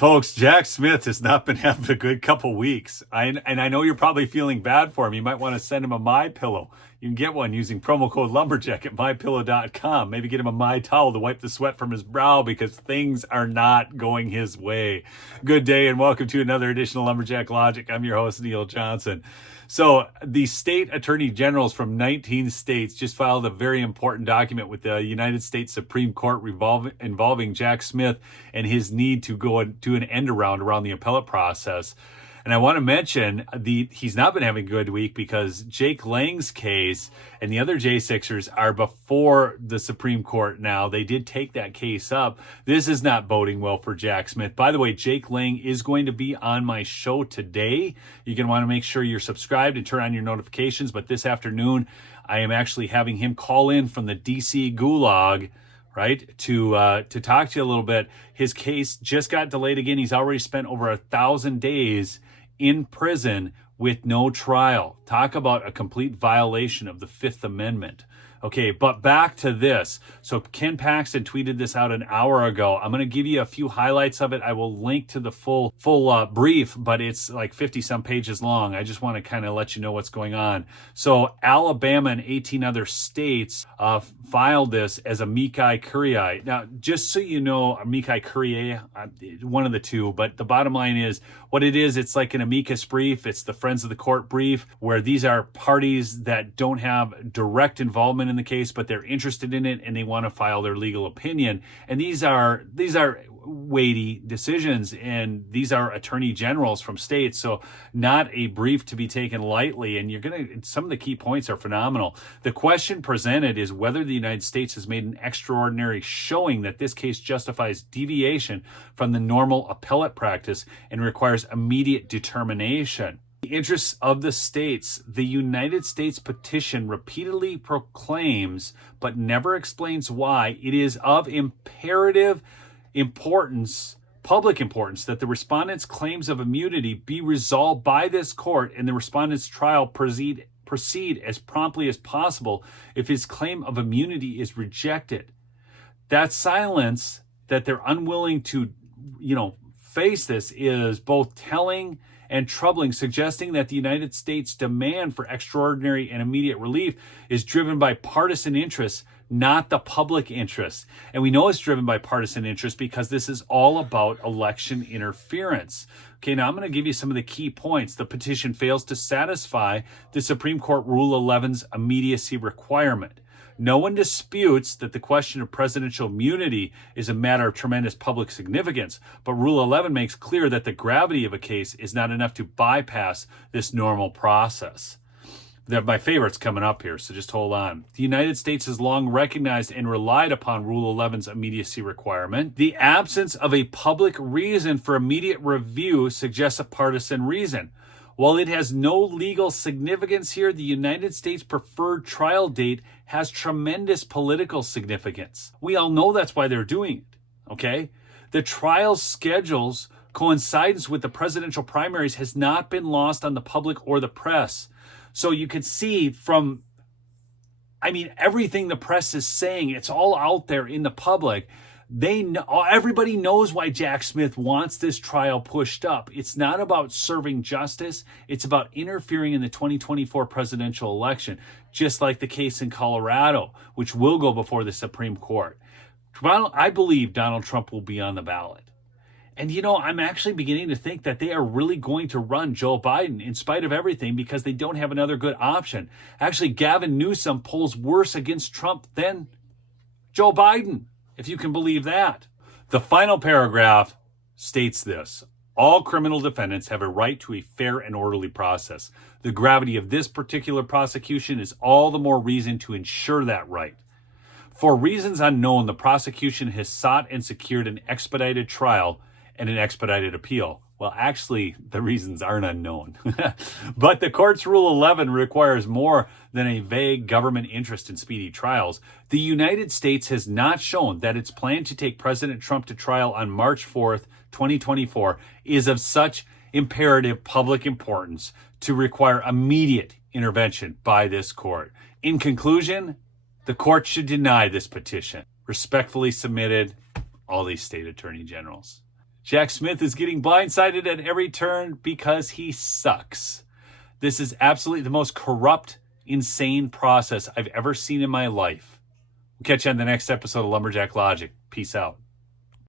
Folks, Jack Smith has not been having a good couple weeks. I know you're probably feeling bad for him. You might want to send him a MyPillow. You can get one using promo code Lumberjack at MyPillow.com. Maybe get him a My Towel to wipe the sweat from his brow because things are not going his way. Good day and welcome to another edition of Lumberjack Logic. I'm your host, Neil Johnson. So the state attorney generals from 19 states just filed a very important document with the United States Supreme Court involving Jack Smith and his need to go and do an end around the appellate process. And I want to mention he's not been having a good week because Jake Lang's case and the other J6ers are before the Supreme Court now. They did take that case up. This is not boding well for Jack Smith. By the way, Jake Lang is going to be on my show today. You're going to want to make sure you're subscribed and turn on your notifications. But this afternoon, I am actually having him call in from the DC Gulag, right, to talk to you a little bit. His case just got delayed again. He's already spent over 1,000 days in prison with no trial. Talk about a complete violation of the Fifth Amendment. Okay, but back to this. So Ken Paxton tweeted this out an hour ago. I'm going to give you a few highlights of it. I will link to the full brief, but it's like 50-some pages long. I just want to kind of let you know what's going on. So Alabama and 18 other states filed this as amicus curiae. Now, just so you know, amicus curiae, one of the two, but the bottom line is what it is. It's like an amicus brief. It's the Friends of the Court brief, where these are parties that don't have direct involvement in the case, but they're interested in it and they want to file their legal opinion. And these are weighty decisions, and these are attorney generals from states, so not a brief to be taken lightly. And some of the key points are phenomenal. The question presented is whether the United States has made an extraordinary showing that this case justifies deviation from the normal appellate practice and requires immediate determination. The interests of the states, the United States petition repeatedly proclaims, but never explains why, it is of imperative importance, public importance, that the respondent's claims of immunity be resolved by this court and the respondent's trial proceed as promptly as possible if his claim of immunity is rejected. That silence, that they're unwilling to, face this, is both telling and troubling, suggesting that the United States' demand for extraordinary and immediate relief is driven by partisan interests, not the public interest. And we know it's driven by partisan interest because this is all about election interference. Okay, now I'm going to give you some of the key points. The petition fails to satisfy the Supreme Court Rule 11's immediacy requirement. No one disputes that the question of presidential immunity is a matter of tremendous public significance, but Rule 11 makes clear that the gravity of a case is not enough to bypass this normal process. My favorite's coming up here, so just hold on. The United States has long recognized and relied upon Rule 11's immediacy requirement. The absence of a public reason for immediate review suggests a partisan reason. While it has no legal significance here, the United States' preferred trial date has tremendous political significance. We all know that's why they're doing it, okay? The trial schedules coincidence with the presidential primaries has not been lost on the public or the press. So you can see from, everything the press is saying, it's all out there in the public. Everybody knows why Jack Smith wants this trial pushed up. It's not about serving justice. It's about interfering in the 2024 presidential election, just like the case in Colorado, which will go before the Supreme Court. I believe Donald Trump will be on the ballot. And, I'm actually beginning to think that they are really going to run Joe Biden in spite of everything because they don't have another good option. Actually, Gavin Newsom polls worse against Trump than Joe Biden, if you can believe that. The final paragraph states this: all criminal defendants have a right to a fair and orderly process. The gravity of this particular prosecution is all the more reason to ensure that right. For reasons unknown, the prosecution has sought and secured an expedited trial and an expedited appeal. Well, actually, the reasons aren't unknown. But the court's Rule 11 requires more than a vague government interest in speedy trials. The United States has not shown that its plan to take President Trump to trial on March 4th, 2024, is of such imperative public importance to require immediate intervention by this court. In conclusion, the court should deny this petition. Respectfully submitted, all these state attorney generals. Jack Smith is getting blindsided at every turn because he sucks. This is absolutely the most corrupt, insane process I've ever seen in my life. We'll catch you on the next episode of Lumberjack Logic. Peace out.